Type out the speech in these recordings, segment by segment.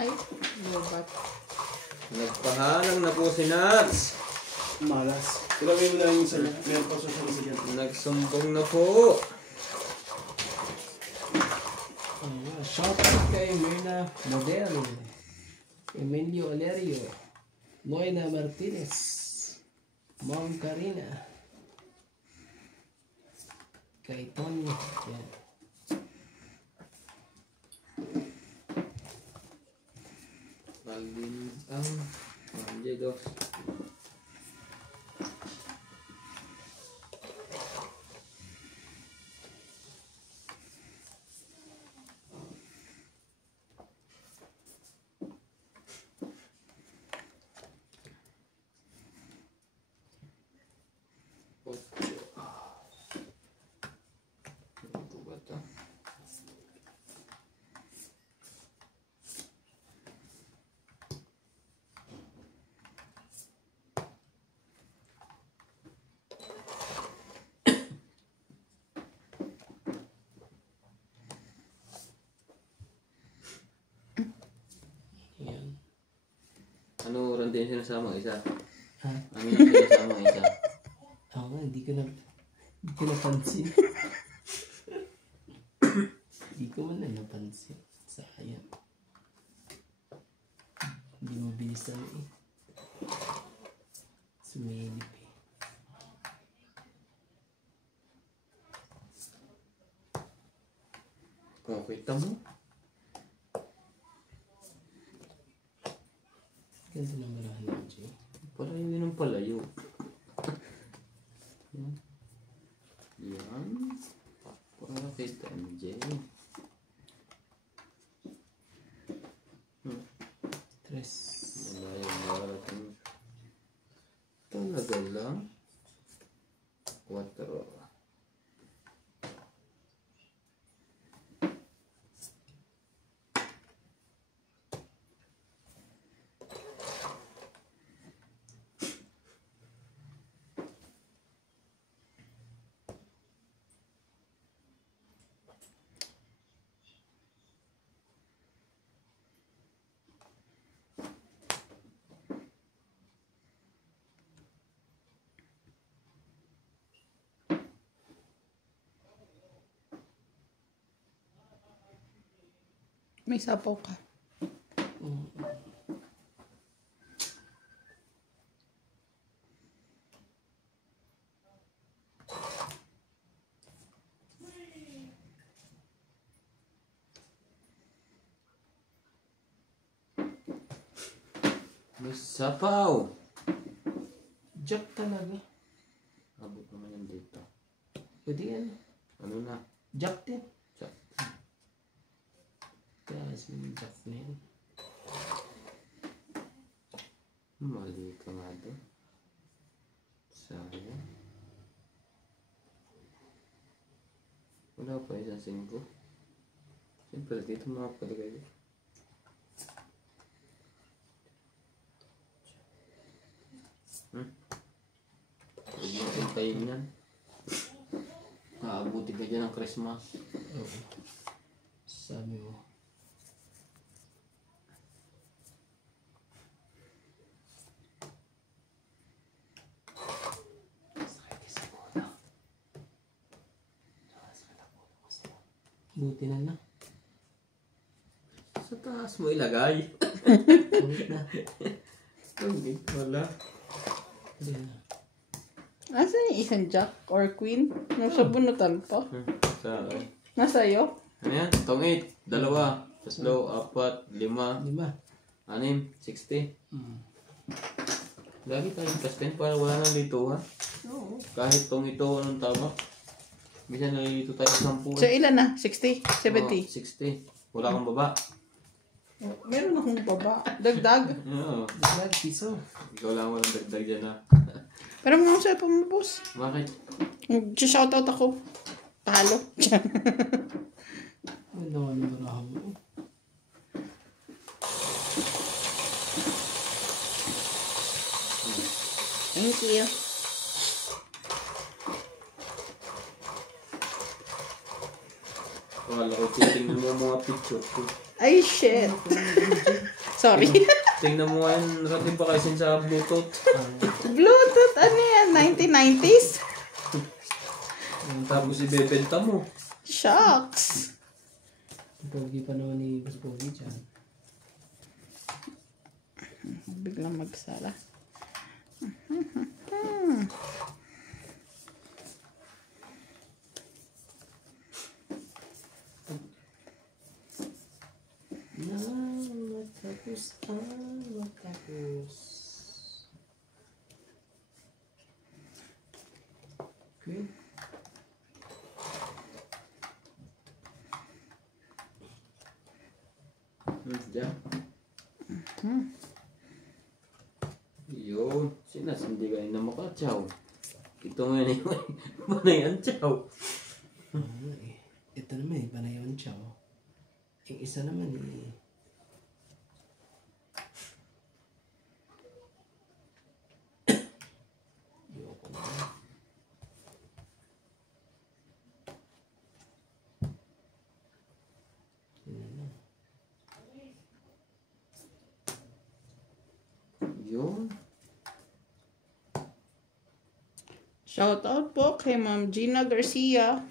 Ay, lobat. Nagpahalang na po si Nats. Malas. Ilagay mo na yung isa niya. Meron pa sa isa dyan. Nagsumbong na po. Shout out kay Myrna Model, Emilio Olerio, Moina Martinez, Mom Karina, kay Tony. Yan. Palintang. Andiyo. Yan. Ano oras din sinasama isa? Ha? Ano yung sinasama isa? Ako nga, hindi ko napansin. Hindi ko man na napansin. Sayang. Hindi mabilis na eh. Sumilip eh. Kung kita mo? Ganda ng malahan ng Jay. Palayo yun ang palayo. Yan. Yan. Para kita MJ. Tres. Malayo marating. Talaga lang. 4. May sapaw ka. May sapaw! Jack talaga. Abot naman yan dito. Pwede yan. Ano na? Jack din. Check. Kasi may Jack na yan. Mali ka nga doon. Sayang. Wala pa isang 5. Siyempre dito mga palagay. Huwag mo tintayin yan. Naabuti ka dyan ng Christmas. Oo. Sabi mo. Buti na lang. Sa taas mo ilagay. Ulit na. Hindi, wala. Ayan na. Asan yung isang jack or queen? Nasa bunutan pa. Sa Nasa iyo? ano yan? Tong 8, 2, 3, 4, 5, 6, 5. 60. Hmm. Lagi tayong kaspen para wala nang lito ha. Oo. Kahit tong ito anong tama. Minsan nalilito tayo 10. So ilan na? 60? 70? 60. Wala kang baba. Meron akong baba. Dagdag. Oo. Dagdag piso. Ikaw lang walang dagdag dyan ha. Pero mga cellphone mo, boss. Bakit? Mag-shoutout ako. Pahalo. Ano naman ang barahan mo? Thank you. Akala ko Titingnan mo mga picture ko. Ay, shit. Sorry. Tingnan mo nga yun, Rabi, baka isin sa Bluetooth. Bluetooth, ano yan? 1990s? Tapos ibebenta mo. Shucks. Pogi pa naman ni Boss Pogi dyan. Biglang magsala. Matapos. Okay. Diyan. Yun. Sinas, hindi ka na makatsaw. Ito nga na yun. Manayan tsaw. Ito naman eh, panayon siya. Yung isa naman eh. Yoko na. Yun. Shout out po kay Ma'am Gina Garcia.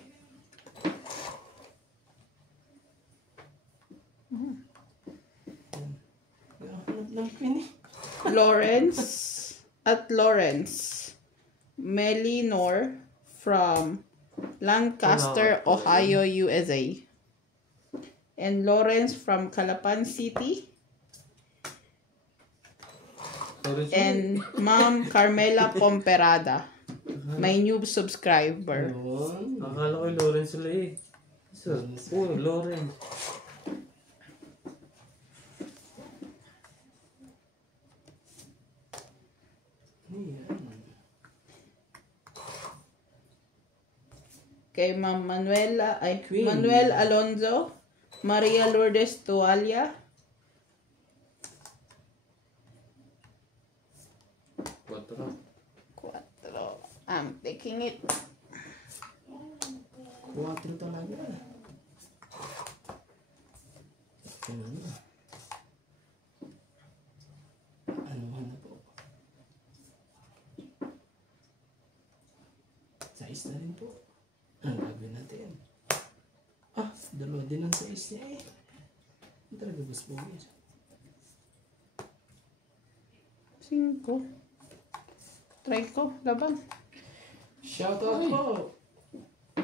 Hanap lang pin eh. Lawrence Melinor from Lancaster, Ohio, USA. And Lawrence from Calapan City. And Ma'am Carmela Pomperada, my new subscriber. Yun. Akala ko yung Lawrence sila eh. Sir, Lawrence. Ayan. Kay Ma'am Manuel Queen. Alonzo, Maria Lourdes Tualia, 4. 4. I'm taking it. 4 talaga. Ano? Ano po? Size na rin po. Ang gagawin natin. Dalawa din ang size niya eh. Ano talaga Boss Pogi? 5. Try ko, laban. Shoutout po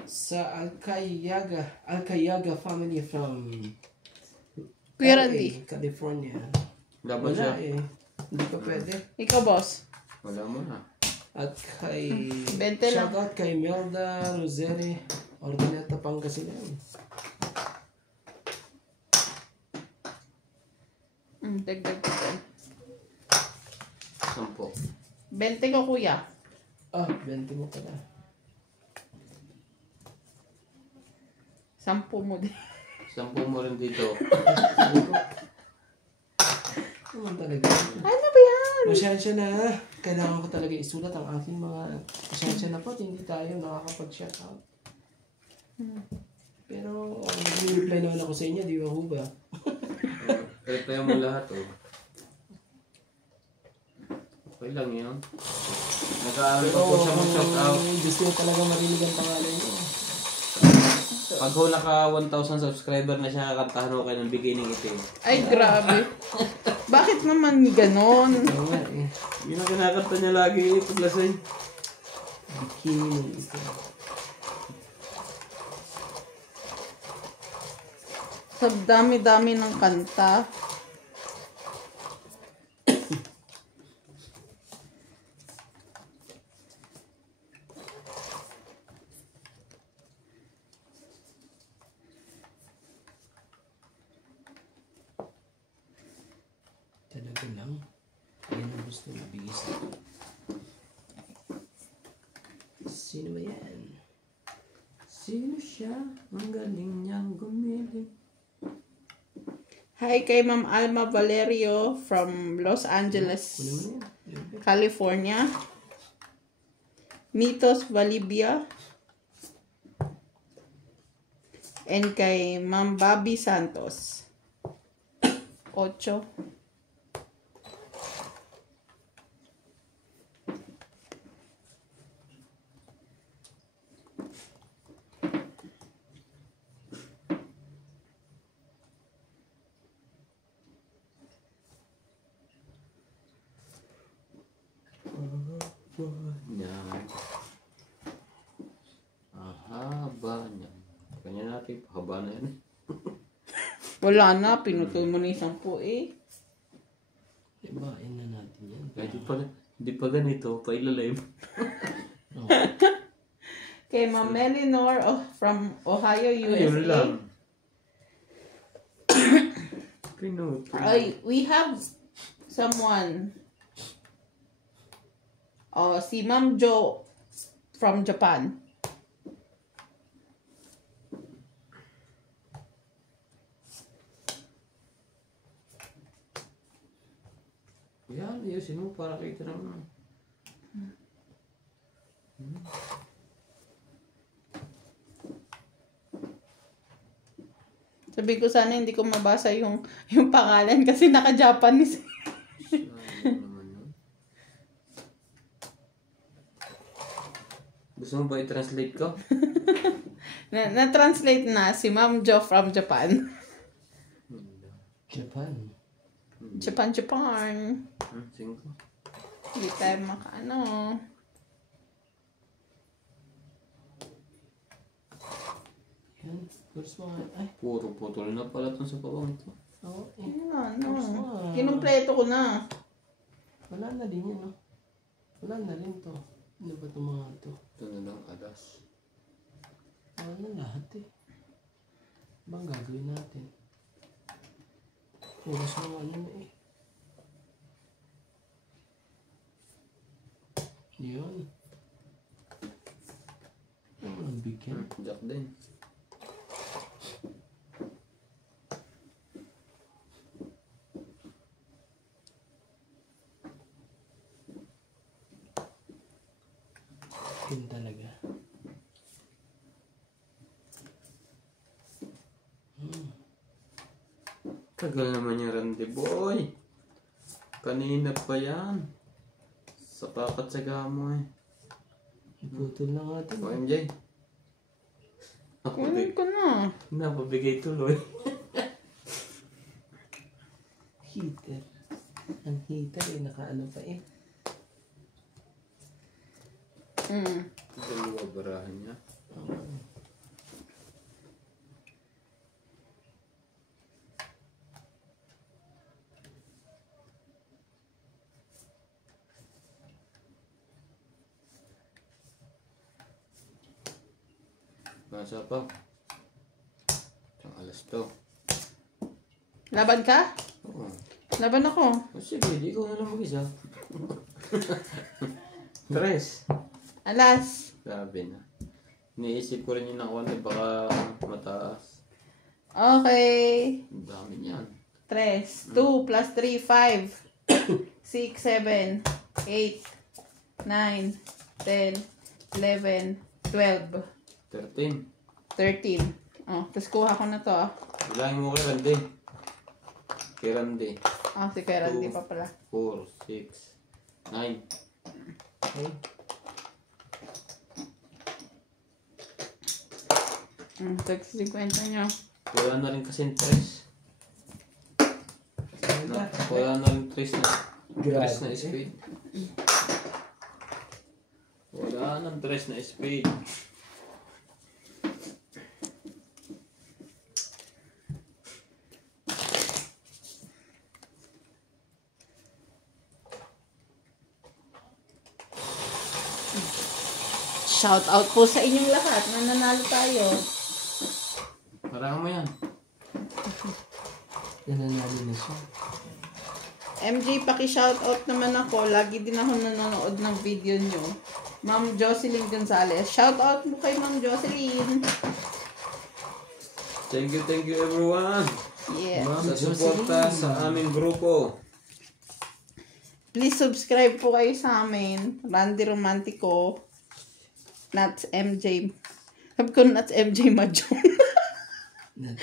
sa Alcayaga family from Kuya LA, Randy. California. Laban siya. Wala eh. Hindi pa pwede. Ikaw, boss. Wala mo na. At kay 20 lang. shoutout kay Melda Roseri Ordineta Pangasinan. Dagdag ko. 10. 20 ko, kuya. 20 mo pala. 10 mo din. 10 mo rin dito. Naman talaga. Ano ba yan? Pasensya na. Kailangan ko talaga isulat ang aking mga pasensya na po. Hindi tayo nakakapag-shoutout. Pero reply naman ako sa inyo. Di ba ho ba? Reply mo lahat oh. Okay lang yun. Nag-aaral pa po siya mag-shoutout. Gusto ko talaga marinig ang pangalan niyo. Pag ho naka 1,000 subscriber na siya, kakantahan ho kayo ng beginning itim. Ay, grabe. Bakit naman ganon? Oo nga eh. Yun ang kinakanta niya lagi paglasay. Bikini ng ito. Sa dami-dami ng kanta. Talaga lang. Yan ang gusto mabigay sa ito. Sino ba yan? Sino siya? Ang galing niyang gumiling. Hi kay Ma'am Alma Valerio from Los Angeles, Kunin mo na yan. California. Mitos Valibia. And kay Ma'am Bobby Santos. 8. Yan. Haba niyan. Kanya natin, haba na yan. Wala na, pinutol mo na yung 10 eh. Ibain na natin yan. Kaya hindi pa ganito, pailalim. Oh. Kay Ma'am Melinor from Ohio, Ayun USA. lang. Pinutol. Ay, we have someone. Oh, si Ma'am Jo from Japan. Yan, ayusin mo para kita naman. Sabi ko sana hindi ko mabasa yung pangalan kasi naka-Japanese. Sayang naman yun. Gusto mo ba i-translate ko? Na-translate na si Ma'am Jo from Japan. Japan. Japan. 5. Hindi tayo makaano. Yan. First one. Ay. Puro putol na pala itong sa bawang ito. Oo. Eh. Ano. Kinumpleto ko na. Wala na din yan, no? Wala na rin to. Ano ba itong mga to? Ito na lang, alas. Wala na lahat eh. Bang gagawin natin? Oras na ano na eh. Yun. Ano ang bigyan? Jack din. Yun talaga. Tagal naman yung Randy Boy. Kanina pa yan. Sa kakatsaga mo eh. Iputol na nga ito. O MJ. Kunin ko na. Napabigay tuloy. Heater. Ang heater eh, nakaano pa eh. Dalawa barahan niya. Nasa pa. Isang alas to. Laban ka? Oo. Laban ako. O sige, di ko na lang mag-isa. Tres. Alas. Grabe na. Iniisip ko rin yung nakuha na baka mataas. Okay. Ang dami niyan. 3. 2 plus 3, 5. 6, 7, 8, 9, 10, 11, 12, 13. 13. Oh, tapos kuha ko na to ah. Bilangin mo kay Randy. Kay Randy. Ah, si Kera, hindi pa pala. 4, 6, 9. Okay. Tag 50 nyo. Wala na rin kasi yung tres. Wala na rin tres na. Tres na speed. Wala nang tres na speed. Shout out po sa inyong lahat. Nananalo tayo. Parang mo yan. Nananalo na siya. MJ, paki-shoutout naman ako. Lagi din ako nanonood ng video nyo. Ma'am Jocelyn Gonzalez. Shoutout mo kay Ma'am Jocelyn. Thank you everyone. Yeah. Sa suporta sa aming grupo. Please subscribe po kayo sa amin. Randy Romantico. Nuts MJ. Sabi ko Nuts MJ Majon. Not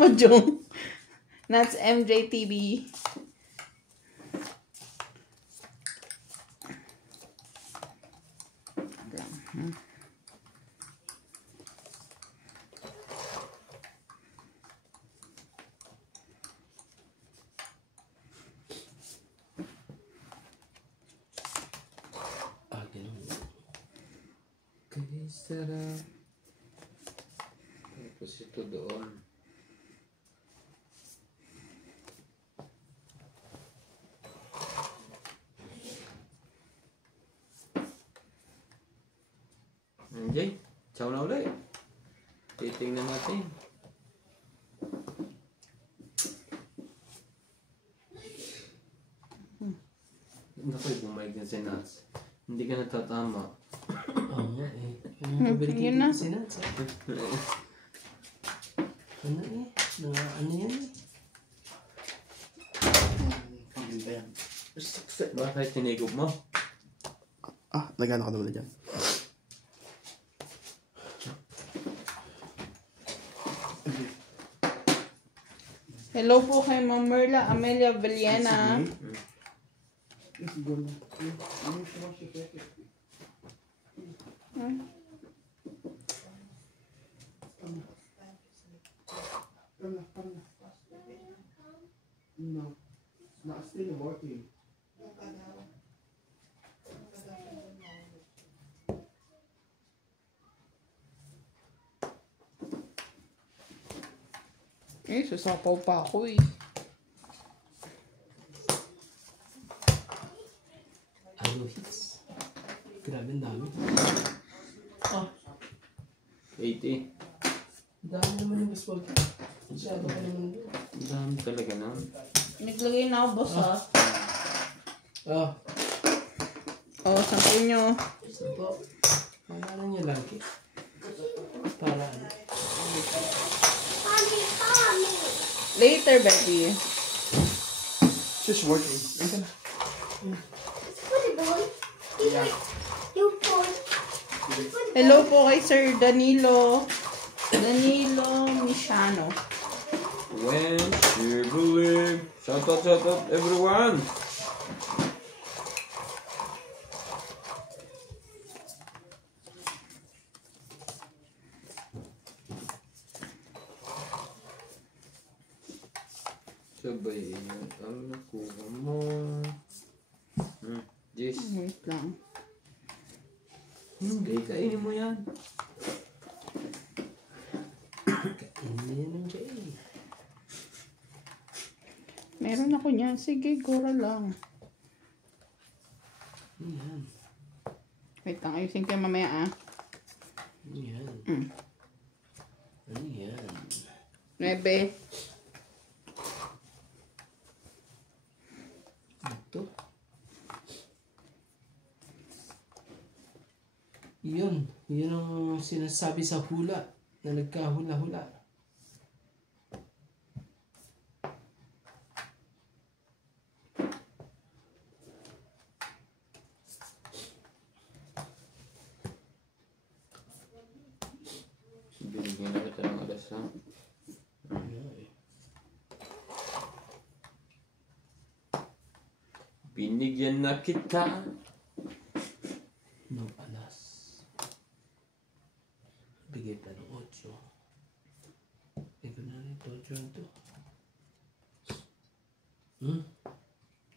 Majong. That's MJTV. ganun. Kaya sarap. Tapos ito doon. Anjay, ciao na ulit. Titingnan natin. Nakoy, bumalik na si Nats. Hindi ka natatama. Oo nga eh. Yung pabalik yun na. yung sinatsa. Ano eh? Ano yan eh? Pangin pa yan. Bakit tinigop mo? Ah, nagano ka naman dyan. Hello po kay Ma'am Merla Amelia Villena. No, not still working. Eh, sasapaw pa ako eh. Hello hits. Grabe ang dami. Ah, 80. dami naman yung baseball. Masyado ka naman doon. Ang dami talaga na. Naglagay na ako, boss ha. Ah, Oh, sampay nyo. gusto po. Ano niya lagi? Para ano? Later, baby. Just working. Ayun ka na. Hello po kay Sir Danilo. Danilo Mishano. When she believe. Shout out everyone. Sabay ang nakuha mo. Jess. Wait lang. Hindi, kainin mo yan. Hindi yan Jay. Meron ako niyan. Sige, gura lang. Yan. Wait lang, ayusin ko yung mamaya ah. Yan. Ano yan? 9. Ito. Yun. Yun ang sinasabi sa hula na nagkahula-hula. Binigyan na kita ng alas ha. Binigyan na kita. No alas. Bigay pa ng 8. Ito na rin 8 lang to.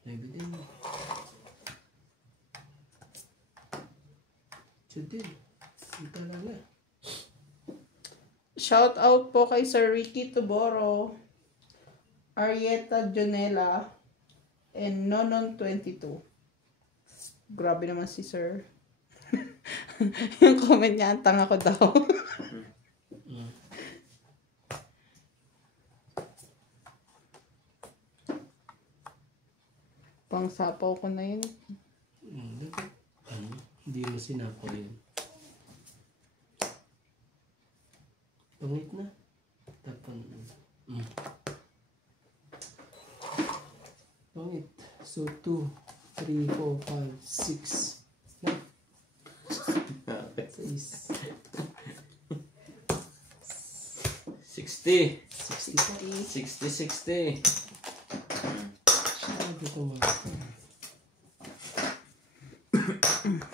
Naibigay mo. Ito din. Ito lang na. Shout out po kay Sir Ricky Tuboro, Arieta Jonela, and Nonon22. Grabe naman si Sir. Yung comment niya, ang tanga ko daw. Pang sapaw ko na yun. Hindi mo sinapaw yun. Pangit na. Tapan. Pangit. So, 2, 3, 4, 5, 6. Na. 6. 16 60. 60 po. 60. Sabi ko mga.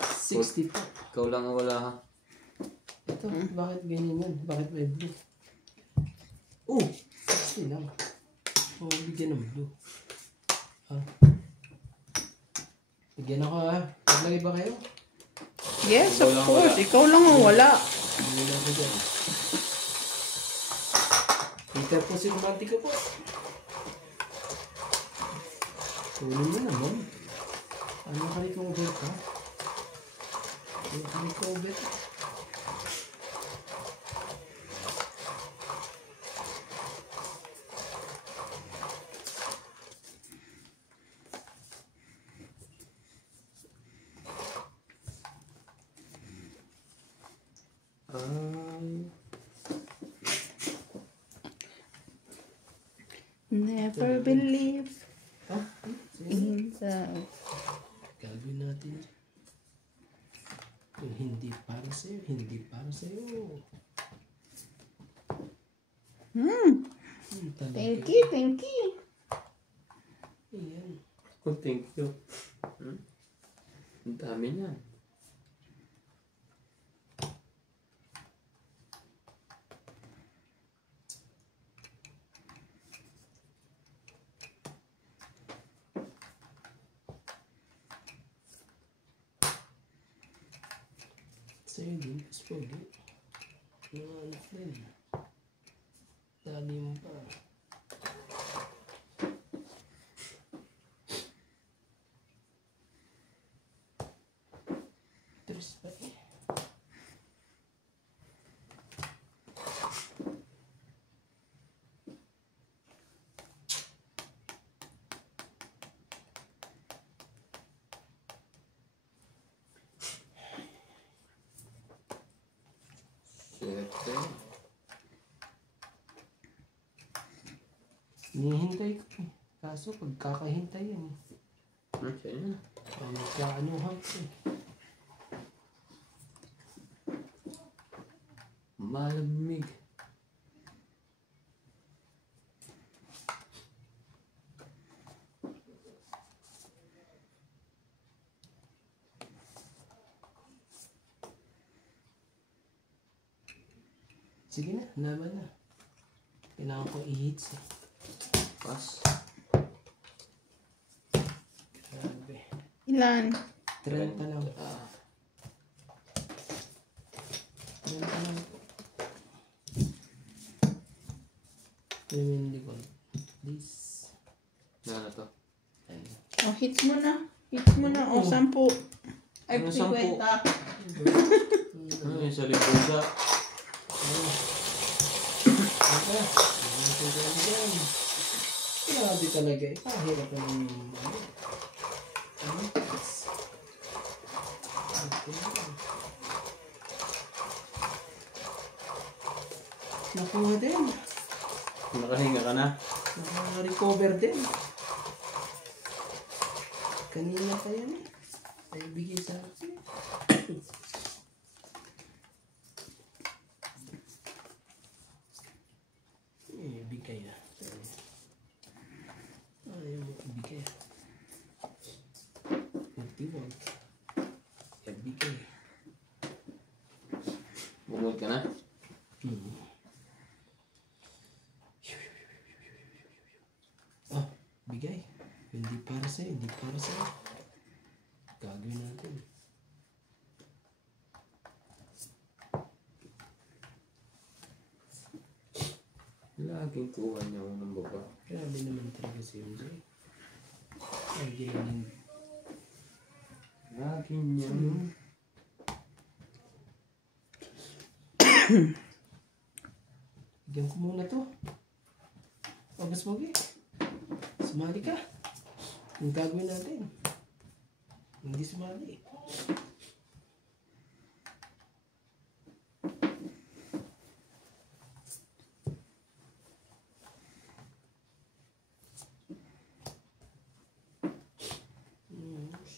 60 po. Ikaw lang ang wala ha. Ito, bakit ganyan yan? Bakit may blue? Oh, 60 lang. Oh, bigyan ng blue. Ah. Bigyan ako ha. Maglagay ba kayo? Yes, Ikaw of lang course. wala. Ikaw lang ang wala. Bigyan ako dyan. Peter po si romantic ko po. Kunin mo naman. Ano ka recover ka? Ano ka recover? Never believe Ah, in the... gagawin natin. Yung hindi para sa'yo, hindi para sa'yo. Talaga. Thank you, thank you. Ayan. Oh, thank you. Ang dami niyan. Sa'yo din, mas pogi. Mga anak din. Dali mo pa. Tres pa eh. Siyete. Hinihintay ko eh. Kaso pagkakahintay yan eh. Okay na. Magkaanuhan ko eh. Malamig. Sige na, laban na. Kailangan ko i-hits eh. Pass. Grabe. Ilan? 30 lang. 30 lang. Yung likod. This. Na to. Ayun. Oh, hits mo na. Hits mo na. Oh, 10. Ay, Ano, 50. 10? Ano yung sa libusa? Grabe talaga eh. Pahirap na ng ano. Nakuha din. Nakahinga ka na? Naka-recover din. Kanina pa yan eh. Ay bigay sa akin. Ibigay ah. Ayaw mo ibigay. 51. Ibigay. Bumod ka na? Ah, bigay. Hindi para sa'yo, hindi para sa'yo. Gagawin natin. Laging kuha niya ako ng baba. Grabe naman talaga si MJ. Lagi yun. Laging niya. Bigyan ko muna to. Pabas mo gi. Sumali ka. Yung gagawin natin. Hindi sumali.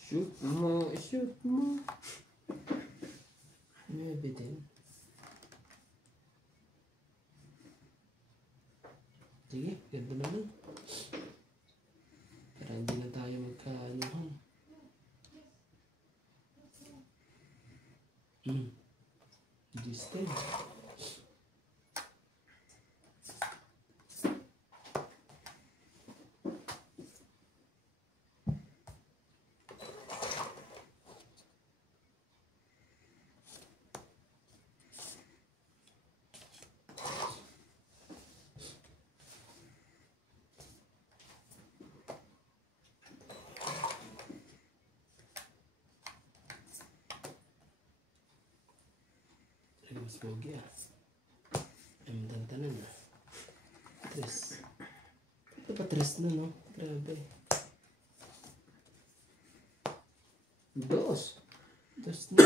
Shoot mo, shoot mo. Maybe din. 16. Mas pogi ah. Ay, matantanan ah. Tres. Ito pa tres na no? Grabe. Dos. Dos na.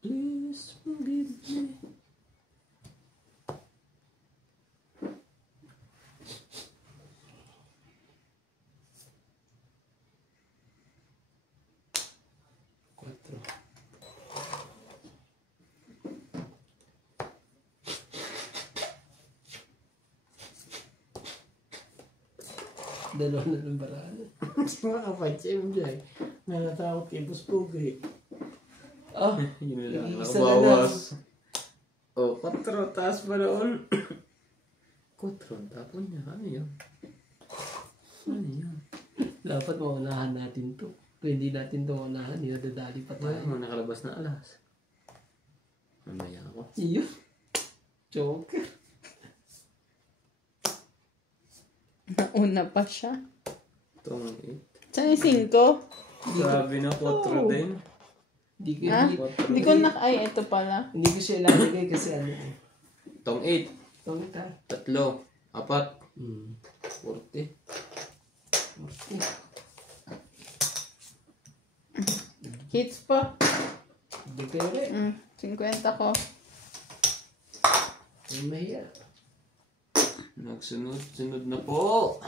Please forgive me. Cuatro. Dalawa na ng baraan. Mga kapatid dyan. Nanatakot kay Boss Pogi. Ah, Yun lang. isa na Nakabawas. Oh, 4. Taas pa noon. 4. Tapon niya. Ano yun? Ano yun? dapat maunahan natin to. Kung hindi natin to maunahan, dinadadali pa Wala tayo. mo nakalabas na alas. Mamaya ako. Iyo. Joker. Nauna pa siya. Itong Saan yung 5? 8. Sabi na 4 din. Hindi ko, Ah? hindi, Hindi ko na... Ay, ito pala. hindi ko siya ilalagay kasi ano. Itong 8. Tungit ha. 3. 4. Hmm. 40. Okay. Hits pa. Hindi kayo rin. 50 ko. Ay, mahiya. Nagsunod-sunod na po.